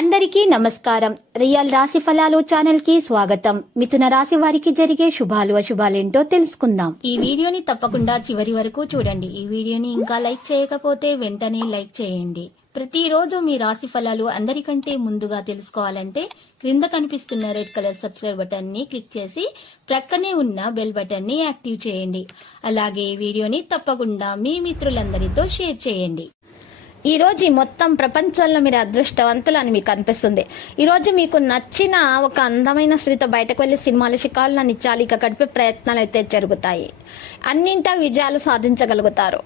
అందరికీ నమస్కారం. రియల్ రాశి ఫలాలు ఛానల్ కి స్వాగతం. మిథున రాశి వారికి జరిగే శుభాలు అశుభాలేంటో తెలుసుకుందాం. ఈ వీడియోని తప్పకుండా చివరి వరకు చూడండి. ఈ వీడియోని ఇంకా లైక్ చేయకపోతే వెంటనే లైక్ చేయండి. ప్రతిరోజు మీ రాశి ఫలాలు అందరికంటే ముందుగా తెలుసుకోవాలంటే క్రింద కనిపిస్తున్న రెడ్ కలర్ సబ్స్క్రైబ్ బటన్ ని క్లిక్ చేసి ప్రక్కనే ఉన్న బెల్ బటన్ ని యాక్టివ్ చేయండి. అలాగే ఈ వీడియోని తప్పకుండా మీ మిత్రులందరితో షేర్ చేయండి. ఈ రోజు మొత్తం ప్రపంచంలో మీరు అదృష్టవంతులు అని మీకు అనిపిస్తుంది. ఈ రోజు మీకు నచ్చిన ఒక అందమైన స్త్రీతో బయటకు వెళ్లి సినిమాలు షికారులను నిత్యాలిక గడిపే ప్రయత్నాలు అయితే జరుగుతాయి. అన్నింటా విజయాలు సాధించగలుగుతారు.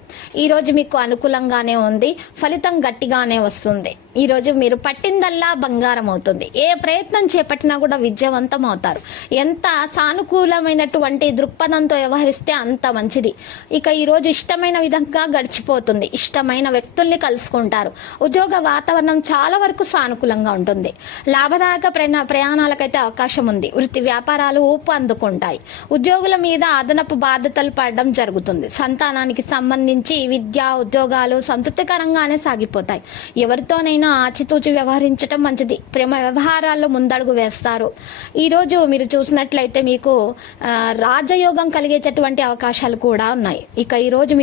ఈ రోజు మీకు అనుకూలంగానే ఉంది. ఫలితం గట్టిగానే వస్తుంది. ఈ రోజు మీరు పట్టిందల్లా బంగారం అవుతుంది. ఏ ప్రయత్నం చేపట్టినా కూడా విజయవంతం అవుతారు. ఎంత సానుకూలమైనటువంటి దృక్పథంతో వ్యవహరిస్తే అంత మంచిది. ఇక ఈ రోజు ఇష్టమైన విధంగా గడిచిపోతుంది. ఇష్టమైన వ్యక్తుల్ని కలుసుకుంటారు. ఉద్యోగ వాతావరణం చాలా వరకు సానుకూలంగా ఉంటుంది. లాభదాయక ప్రయాణాలకైతే అవకాశం ఉంది. వృత్తి వ్యాపారాలు ఊపు అందుకుంటాయి. ఉద్యోగుల మీద అదనపు బాధ్యతలు పడడం జరుగుతుంది. సంతానానికి సంబంధించి విద్య ఉద్యోగాలు సంతృప్తికరంగానే సాగిపోతాయి. ఎవరితోనైనా ఆచితూచి వ్యవహరించడం మంచిది. ప్రేమ వ్యవహారాల్లో ముందడుగు వేస్తారు. ఈ రోజు మీరు చూసినట్లయితే మీకు రాజయోగం కలిగేటటువంటి అవకాశాలు కూడా ఉన్నాయి. ఇక ఈ రోజు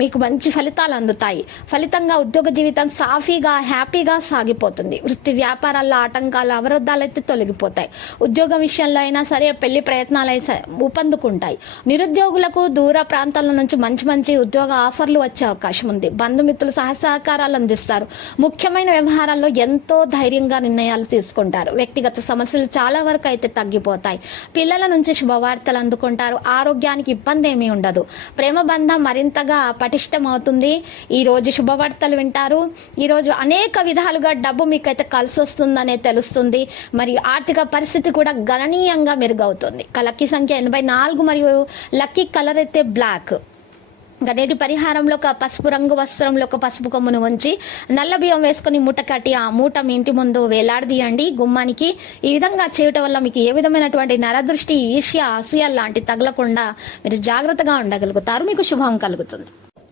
మీకు మంచి ఫలితాలు అందుతాయి. ఫలితంగా ఉద్యోగ జీవితం సాఫీగా హ్యాపీగా సాగిపోతుంది. వృత్తి వ్యాపారాల్లో ఆటంకాలు అవరోధాలు అయితే తొలగిపోతాయి. ఉద్యోగం విషయంలో అయినా సరే పెళ్లి ప్రయత్నాలు ఊపందుకుంటాయి. నిరుద్యోగులకు దూర ప్రాంతాల నుంచి మంచి మంచి ఉద్యోగ ఆఫర్లు వచ్చే అవకాశం ఉంది. బంధుమిత్రులు సహకారాలు అందిస్తారు. ముఖ్యమైన వ్యవహారాల్లో ఎంతో ధైర్యంగా నిర్ణయాలు తీసుకుంటారు. వ్యక్తిగత సమస్యలు చాలా వరకు అయితే తగ్గిపోతాయి. పిల్లల నుంచి శుభవార్తలు అందుకుంటారు. ఆరోగ్యానికి ఇబ్బంది ఏమీ ఉండదు. ప్రేమ బంధం మరింతగా పటిష్టమవుతుంది. ఈ రోజు శుభవార్తలు వింటారు. ఈ రోజు అనేక విధాలుగా డబ్బు మీకైతే కలిసి వస్తుందనే తెలుస్తుంది. మరి ఆర్థిక పరిస్థితి కూడా గణనీయంగా మెరుగవుతుంది. లక్కీ సంఖ్య 84 మరియు లక్కీ కలర్ అయితే బ్లాక్. నేటి పరిహారంలో ఒక పసుపు రంగు వస్త్రంలో ఒక పసుపు కొమ్మును ఉంచి నల్ల బియ్యం వేసుకుని మూట కట్టి ఆ మూట మీ ఇంటి ముందు వేలాడదీయండి గుమ్మానికి. ఈ విధంగా చేయటం వల్ల మీకు ఏ విధమైనటువంటి నరదృష్టి, ఈర్ష్య, అసూయ లాంటి తగలకుండా మీరు జాగ్రత్తగా ఉండగలుగుతారు. మీకు శుభం కలుగుతుంది.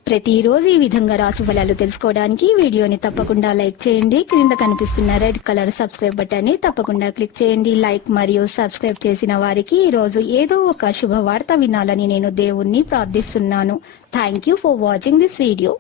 ప్రతిరోజు ఈ విధంగా రాశి ఫలాలు తెలుసుకోవడానికి వీడియోని తప్పకుండా లైక్ చేయండి. క్రింద కనిపిస్తున్న రెడ్ కలర్ సబ్స్క్రైబ్ బటన్ ని తప్పకుండా క్లిక్ చేయండి. లైక్ మరియు సబ్స్క్రైబ్ చేసిన వారికి ఈ రోజు ఏదో ఒక శుభవార్త వినాలని నేను దేవుణ్ణి ప్రార్థిస్తున్నాను. Thank you for watching this video.